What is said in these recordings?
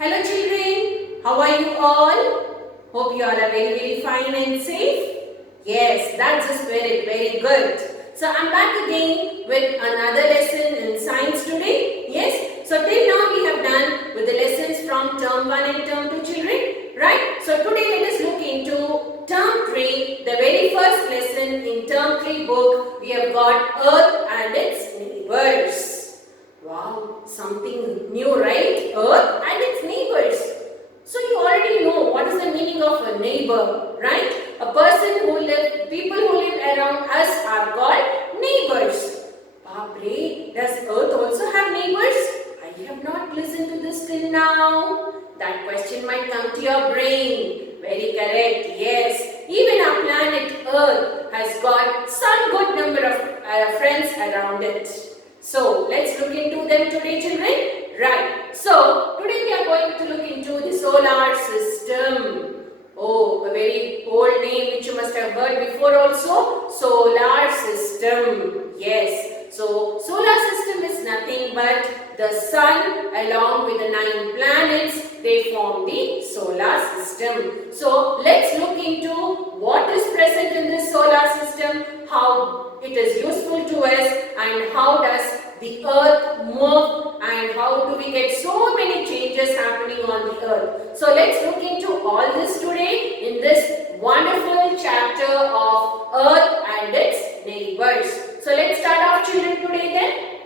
Hello children, how are you all? Hope you all are very fine and safe. Yes, that's the spirit, very good. So I'm back again with another lesson in science today. Yes, so till now we have done with the lessons from term 1 and term 2 children. Right, so today let us look into term 3, the very first lesson in term 3 book. We have got Earth and its neighbors. Wow, something new, right? Earth and its neighbors. So you already know what is the meaning of a neighbor, right? A person who people who live around us are called neighbors. Babre, does Earth also have neighbors? I have not listened to this till now. That question might come to your brain. Very correct, yes. Even our planet Earth has got some good number of friends around it. So, let's look into them today, children. Right. So, today we are going to look into the solar system. Oh, a very old name which you must have heard before also. Solar system. Yes. So, solar system is nothing but the sun along with the 9 planets. They form the solar system. So, let's look into what is present in this solar system, how it is useful to us, and how does the earth move, and how do we get so many changes happening on the earth. So let's look into all this today in this wonderful chapter of Earth and its neighbors. So let's start off children today then.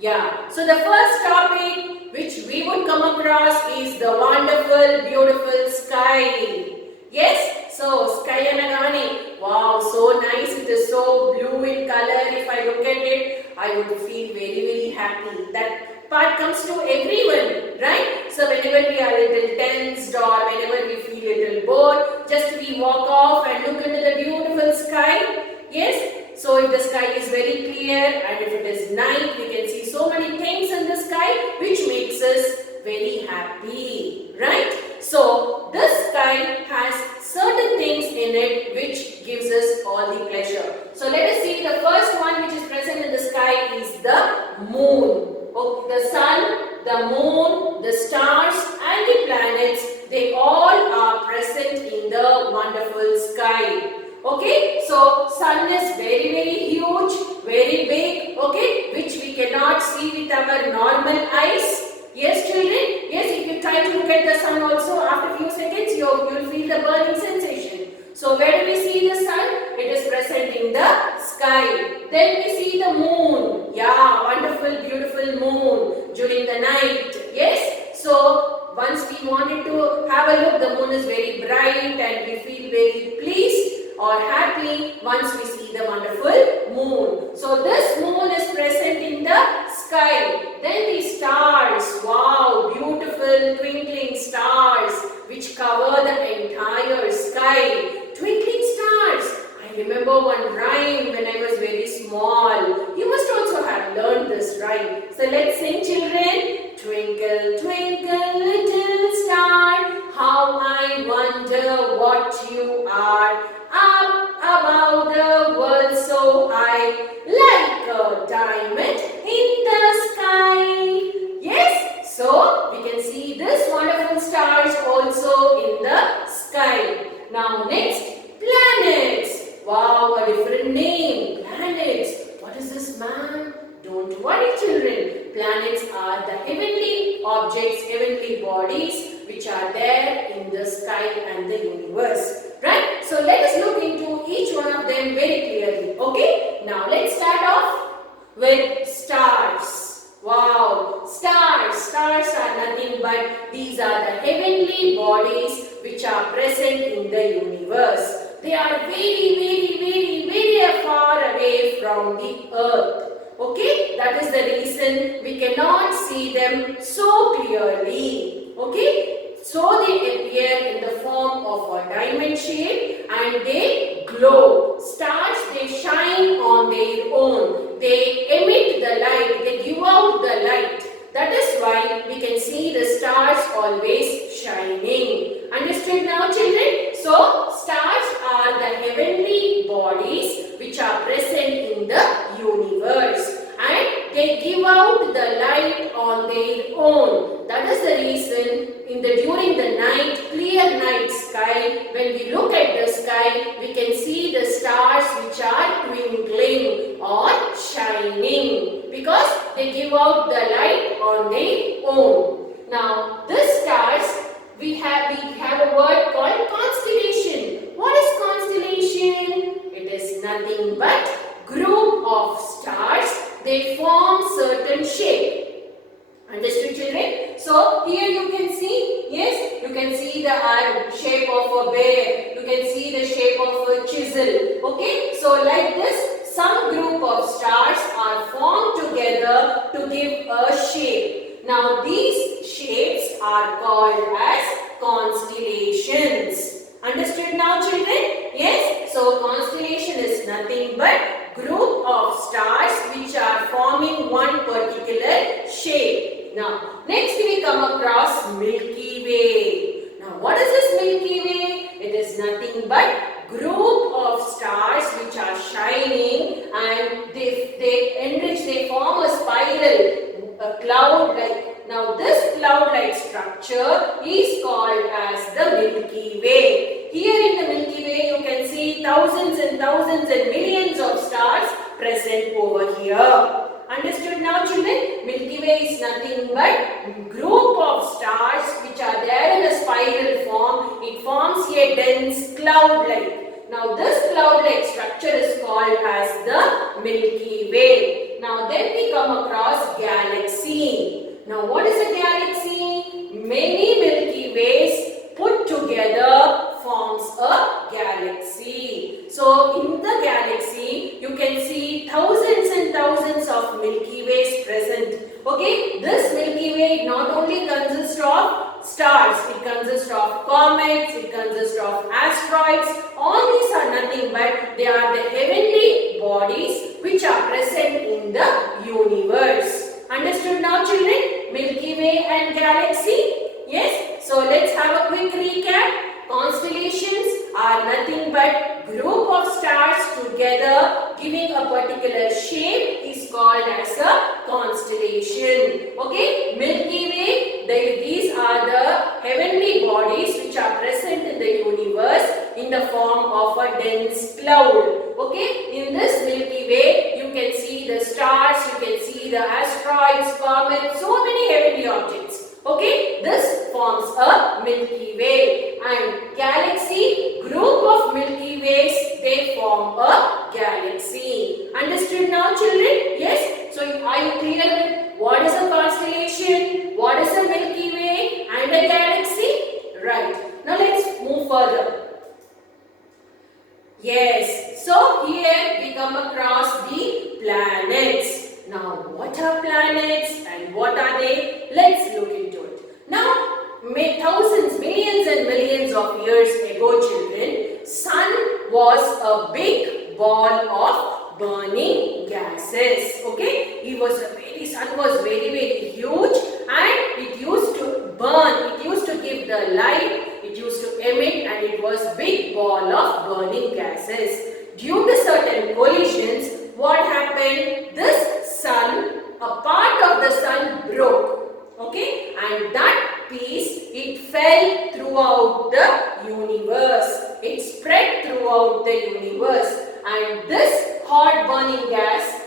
Yeah, so the first topic which we would come across is the wonderful, beautiful sky. Yes, so sky anagane, wow, so nice, it is so blue in color. If I look at it, I would feel very happy. That part comes to everyone, right? So whenever we are a little tensed or whenever we feel a little bored, just we walk off and look into the beautiful sky. Yes, so if the sky is very clear and if it is night, we can see so many things in the sky which makes us very happy, right? So this sky has certain things in it which gives us all the pleasure. So let us see, the first one which is present in the sky is the moon. Okay, the sun, the moon, the stars and the planets, they all are present in the wonderful sky. Okay, so sun is very huge, very big, okay, which we cannot see with our normal eyes. Yes children, yes, if you try to look at the sun also, after few seconds you will feel the burning sensation. So where do we see the sun? It is present in the sky. Then we see the moon. Yeah, wonderful, beautiful moon during the night. Yes, so once we wanted to have a look, the moon is very bright and we feel very pleased or happy once we see the wonderful moon. So this moon is present in the sky. Then the stars, wow, beautiful twinkling stars which cover the entire sky. Twinkling stars. I remember one rhyme when I was very small. You must also have learned this rhyme. So let's sing children. Twinkle, twinkle, little star, how I wonder what you are. Up above the world so high, like a diamond in the sky. Yes, so we can see this wonderful stars also in the sky. Now next, planets. Wow, a different name. Planets. What is this, man? Don't worry children. Planets are the heavenly objects, heavenly bodies which are there in the sky and the universe. Right? So let us look into each one of them very clearly. Okay? Now let's start off with stars. Wow! Stars. Stars are nothing but these are the heavenly bodies which are present in the universe. They are very far away from the earth. Okay? That is the reason we cannot see them so clearly. Okay? So they appear in the form of a diamond shape and they glow. Stars, they shine on their own. They emit the light. They give out the light. That is why we can see the stars always shining. Understood now children? So stars are the heavenly bodies which are present in the universe. And they give out the light on their own. clear night sky, when we look at the sky, we can see the stars which are twinkling or shining because they give out the light on their own. Now, these stars, we have a word called constellation. What is constellation? It is nothing but group of stars. They form certain shape. Understood, children? So here you can see, yes, you can see the shape of a bear. You can see the shape of a chisel. Okay, so like this, some group of stars are formed together to give a shape. Now these shapes are called as constellations. Understood now, children? Yes, so constellation is nothing but group of stars which are forming one particular shape. Now, next we come across Milky Way. Now, what is this Milky Way? It is nothing but group of stars which are shining and they form a spiral, a cloud-like. Now, this cloud-like structure is called as the Milky Way. Here in the Milky Way, you can see thousands and thousands and millions of stars present over here. Understood now, children? Milky Way is nothing but group of stars which are there in a spiral form. It forms a dense cloud-like. Now, this cloud-like structure is called as the Milky Way. Now, then we come across galaxy. Now, what is a galaxy? Many Milky Ways put together forms a galaxy. So, in the galaxy, you can see thousands and thousands of Milky Ways present. Okay, this Milky Way not only consists of stars, it consists of comets, it consists of asteroids. All these are nothing but they are the heavenly bodies which are present in the universe. Understood now, children? Milky Way and galaxy? Yes, so let's have a quick recap. Constellations are nothing but group of stars together giving a particular shape is called as a constellation. Okay, Milky Way, these are the heavenly bodies which are present in the universe in the form of a dense cloud. Okay, in this Milky Way, you can see the stars, you can see the asteroids, comets, so many heavenly objects. Okay, this forms a Milky Way, and galaxy, group of Milky Ways, they form a galaxy. Understood now, children? Yes? So, are you clear with what is a constellation, what is a Milky Way and a galaxy? Right. Now, let's move further. Yes, so here we come across the planets. Now, what are planets and what are they? Let's look into it. Now, thousands, millions and millions of years ago, children, sun was a big ball of burning gases. Okay, sun was very huge and it used to burn, it used to give the light, it used to emit, and it was big ball of burning gases. Due to certain collisions, what happened? This sun, a part of the sun broke, okay, and that piece, it fell throughout the universe. It spread throughout the universe, and this hot burning gas,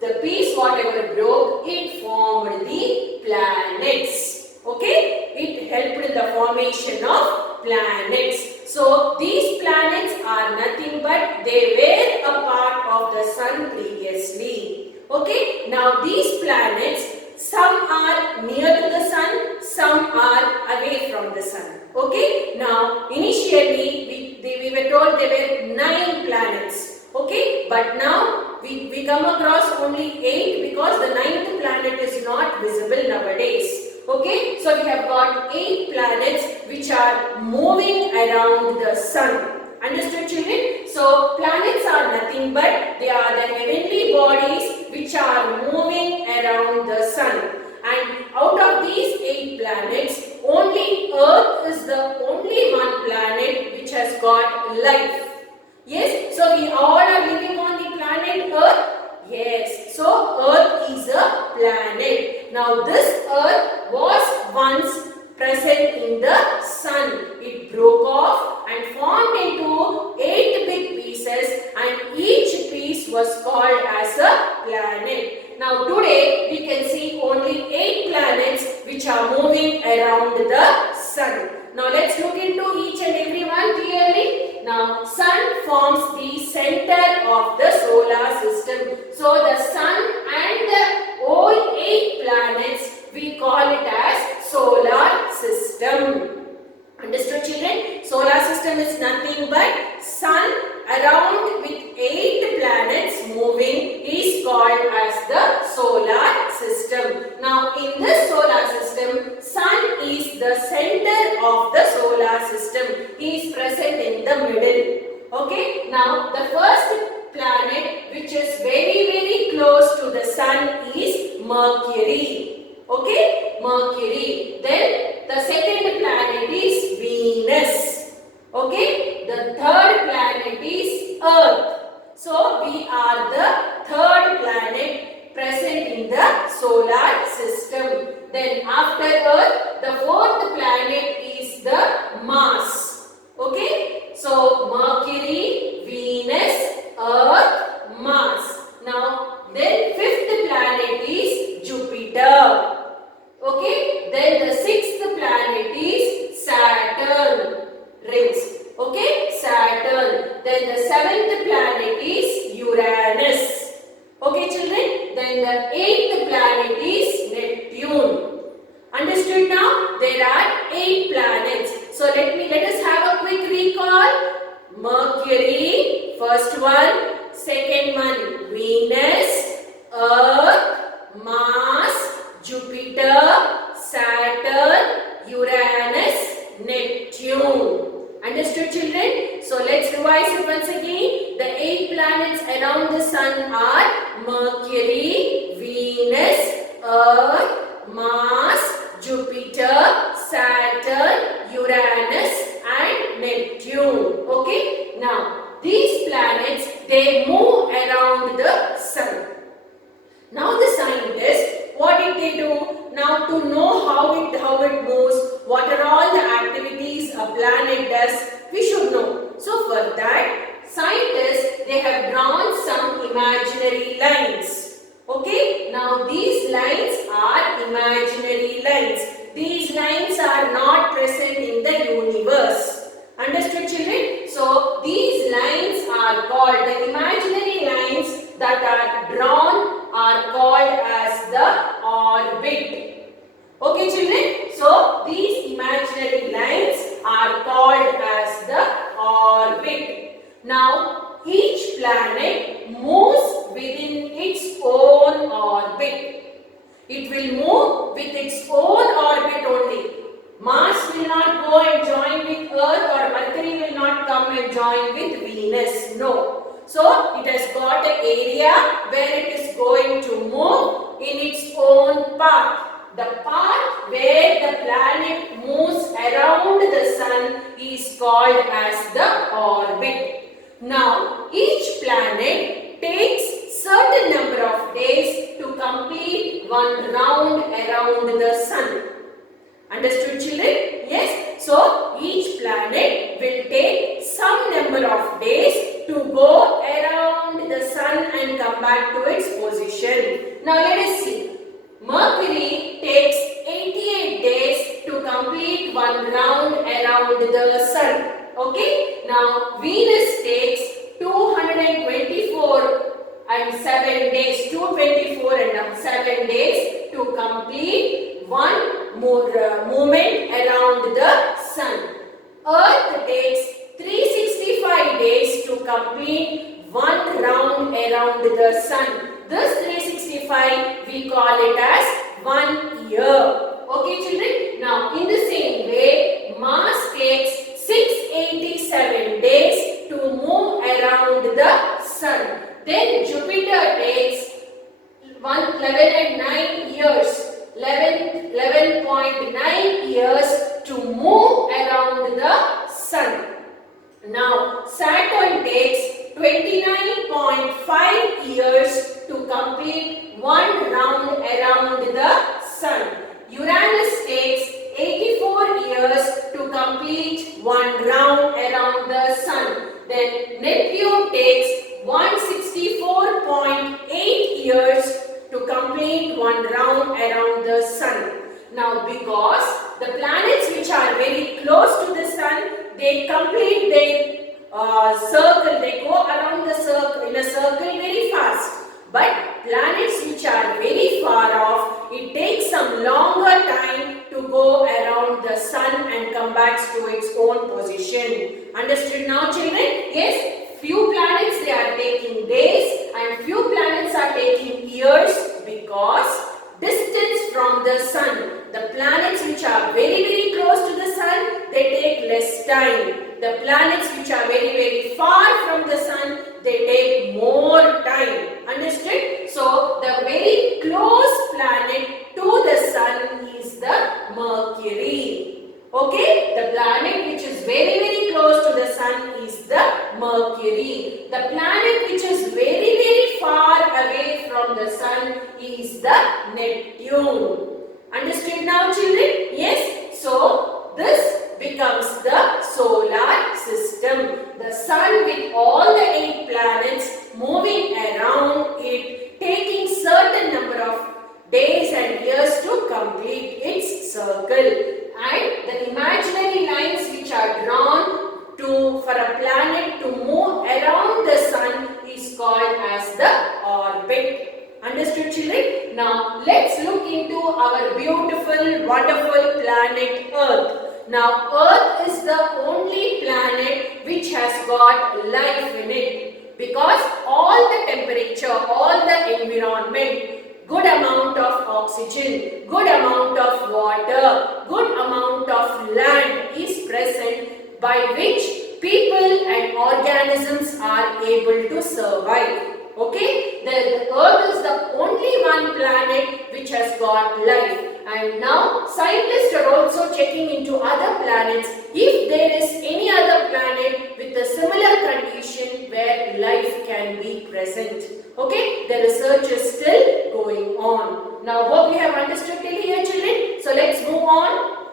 the piece whatever broke, it formed the planets. Okay, it helped in the formation of planets. So these planets are nothing but they were a part of the sun previously. Okay, now these planets, some are near to the sun, some are away from the sun. Okay, now initially we were told there were 9 planets. Okay, but now we come across only 8 because the 9th planet is not visible nowadays. Okay, so we have got 8 planets which are moving around the sun. Understood, children? So planets are nothing but they are the heavenly bodies which are moving around the sun. And out of these 8 planets, only Earth is the only one planet which has got life. Yes, so we all are living on the planet Earth. Yes, so Earth is a planet. Now this Earth was once present in the sun. It broke off and formed into 8 big pieces, and each piece was called as a planet. Now today we can see only 8 planets which are moving around the sun. Now let's look into each and every one clearly. Now sun forms the center of the solar system. So the sun and the all 8 planets, we call it as solar system. Understood, children? Solar system is nothing but sun around with 8 planets moving is called as the solar system. Now in this solar system, sun is the center of the solar system. He is present in the middle. Okay, now the first planet which is very close to the sun is Mercury. Okay, Mercury. Then the second planet is Venus. Okay, the third planet is Earth. So we are the third planet present in the solar system. Then after Earth, the fourth planet is the Mars. Okay, so Mercury, Venus, Earth, Mars. Now then fifth planet is Jupiter. Okay, then the sixth planet is Saturn. Rings. Okay, Saturn. Then the seventh planet is Uranus. Okay, children. Then the eighth planet is Neptune. Understood now? There are 8 planets. So let us have a quick recall. Mercury, first one. Second one, Venus, Earth, Mars, Jupiter, Saturn, Uranus, Neptune. Understood, children? So let's revise it once again. The 8 planets around the sun are Mercury, Venus, Earth, Mars, Jupiter, Saturn, Uranus and Neptune. Okay? Now, these planets, they move around the sun. Now the scientists, what did they do? Now to know how it moves, what are all the activities a planet does, we should know. So for that, scientists, they have drawn some imaginary lines. Okay, now these lines are imaginary lines. These lines are not present in the universe. Understood, children? So these lines are called, the imaginary lines that are drawn are called as the orbit. Okay, children? So these imaginary lines are called as the orbit. Now each planet moves within its own orbit. It will move with its own orbit only. Mars will not go and join with Earth, or Mercury will not come and join with Venus. No. So it has got an area where it is going to move in its own path. The path where the planet moves around the sun is called as the orbit. Now each planet takes certain number of days to complete one round around the sun. Understood, children? Yes. So each planet will take some number of days to go around the sun and come back to its position. Now let us see. Mercury takes 88 days to complete one round around the sun. Okay. Now Venus takes 224 and 7 days, 224 and 7 days to complete one more movement around the sun. Earth takes 365 days to complete one round around the sun. This 365 we call it as 1 year. Okay, children? Now in the same way, Mars takes 687 days to move around the sun. Then Jupiter takes 11 and 9 years. 11.9 years to move around the sun. Now Saturn takes 29.5 years to complete one round around the sun. the sun. Now because the planets which are very close to the sun, they complete their circle, they go around the circle in a circle very fast. But planets which are very far off, it takes some longer time to go around the sun and come back to its own position. Understood now, children? Yes, few planets they are taking days and few planets are taking years because distance from the sun. The planets which are very close to the sun, they take less time. The planets which are very far from the sun, they take more time. Understood? So the very close planet to the sun is the Mercury. Okay? The planet which is very close to the sun is the Mercury. The planet which is very far away from the sun is the Neptune. Understood now, children? Yes? So this becomes the solar system. The sun with all the 8 planets moving around it, taking certain number of days and years to complete its circle. And the imaginary lines which are drawn for a planet to move around the sun is called as the orbit. Understood, children? Now let's look into our beautiful, wonderful planet Earth. Now Earth is the only planet which has got life in it because all the temperature, all the environment, good amount of oxygen, good amount of water, good amount of land is present by which people and organisms are able to survive. Okay, the Earth is the only one planet which has got life. And now scientists are also checking into other planets if there is any other planet with a similar condition where life can be present. Okay, the research is still going on. Now hope you have understood till here, children. So let's move on.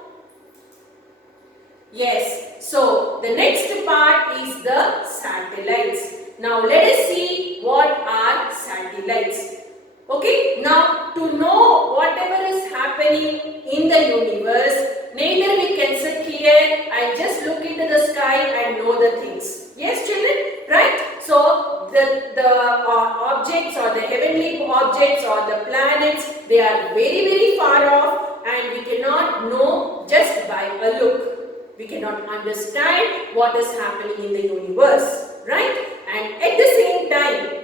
Yes, so the next part is the satellites. Now let us see what are satellites. Okay, now to know whatever is happening in the universe, neither we can sit here and just look into the sky and know the things. Yes, children, right? So the objects or the heavenly objects or the planets, they are very far off and we cannot know just by a look. We cannot understand what is happening in the universe, right? And at the same time,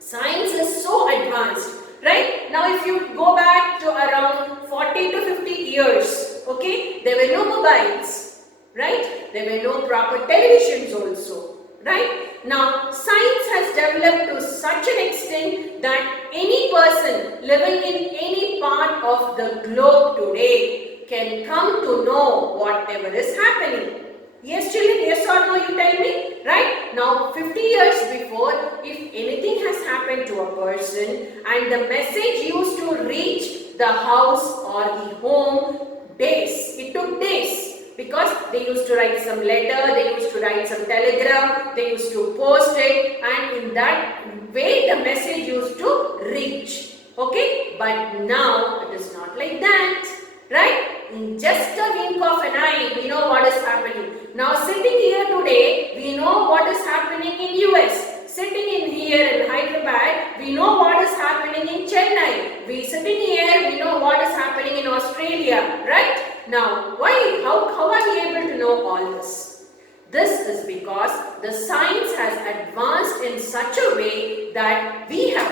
science is so advanced, right? Now if you go back to around 40 to 50 years, okay, there were no mobiles, right? There were no proper televisions also, right? Now science has developed to such an extent that any person living in any part of the globe today can come to know whatever is happening. Yes, children, yes or no, you tell me, right? Now, 50 years before, if anything has happened to a person and the message used to reach the house or the home, days, it took days because they used to write some letter, they used to write some telegram, they used to post it and in that way the message used to reach, okay? But now, it is not like that, right? In just a wink of an eye, we know what is happening. Now sitting here today, we know what is happening in US. Sitting in here in Hyderabad, we know what is happening in Chennai. We sitting here, we know what is happening in Australia, right? Now, why? How are we able to know all this? This is because the science has advanced in such a way that we have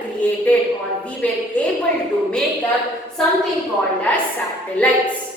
created or we were able to make up something called as satellites.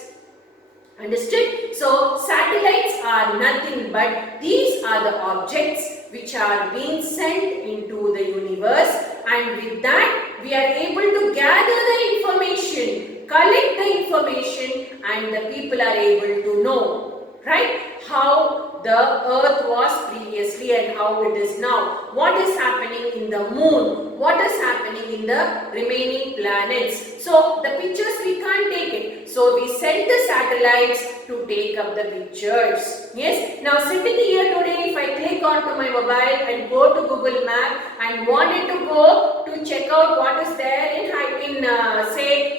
Understood? So satellites are nothing but these are the objects which are being sent into the universe, and with that we are able to gather the information, collect the information, and the people are able to know, right, how the earth was previously and how it is now, what is happening in the moon, what is happening in the remaining planets. So the pictures we can't take it, so we send the satellites to take up the pictures. Yes, now sitting here today, if I click onto my mobile and go to Google Map and wanted to go to check out what is there in say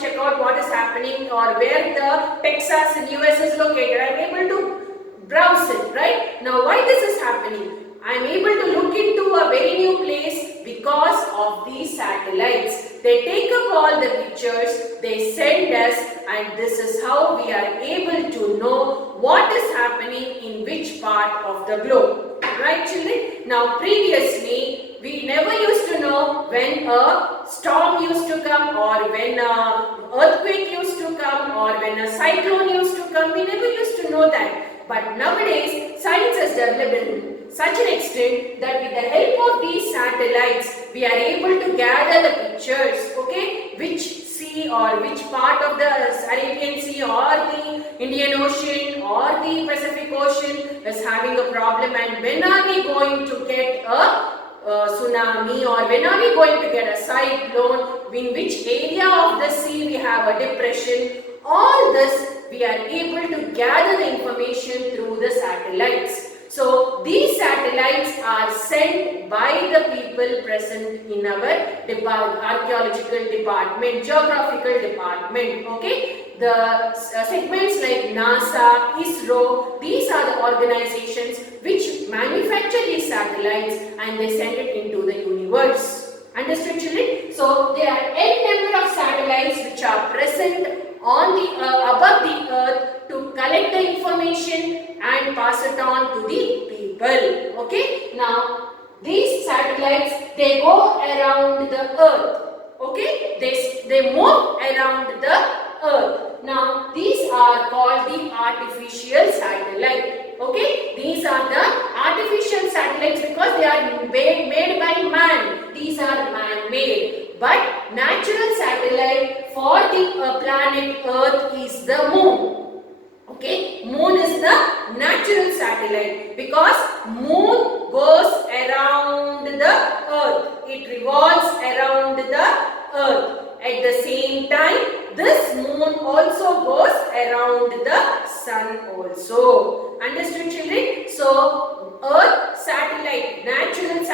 to check out what is happening or where the Texas in US is located, I am able to browse it, right? Now why this is happening? I am able to look into a very new place because of these satellites. They take up all the pictures, they send us, and this is how we are able to know what is happening in which part of the globe. Right, children? Now previously we never used to know when a storm used to come or when an earthquake used to come or when a cyclone used to come. We never used to know that. But nowadays science has developed in such an extent that with the help of these satellites we are able to gather the pictures, okay, which sea or which part of the Arabian Sea or the Indian Ocean or the Pacific Ocean is having a problem, and when are we going to get a tsunami, or when are we going to get a cyclone, in which area of the sea we have a depression. All this we are able to gather the information through the satellites. So these satellites are sent by the people present in our archaeological department, geographical department, okay. The segments like NASA, ISRO, these are the organizations which manufacture these satellites and they send it into the universe. Understood, children? So there are n number of satellites which are present on the above the earth to collect the information and pass it on to the people. Okay. Now these satellites, they go around the earth. Okay. They move around the earth. Now these are called the artificial satellite. Okay. These are the artificial satellites because they are made by man. These are man-made. But natural satellite for the planet Earth is the moon. Okay, moon is the natural satellite because moon goes around the earth. It revolves around the earth. At the same time, this moon also goes around the sun also. Understood, children? So, earth satellite, natural satellite.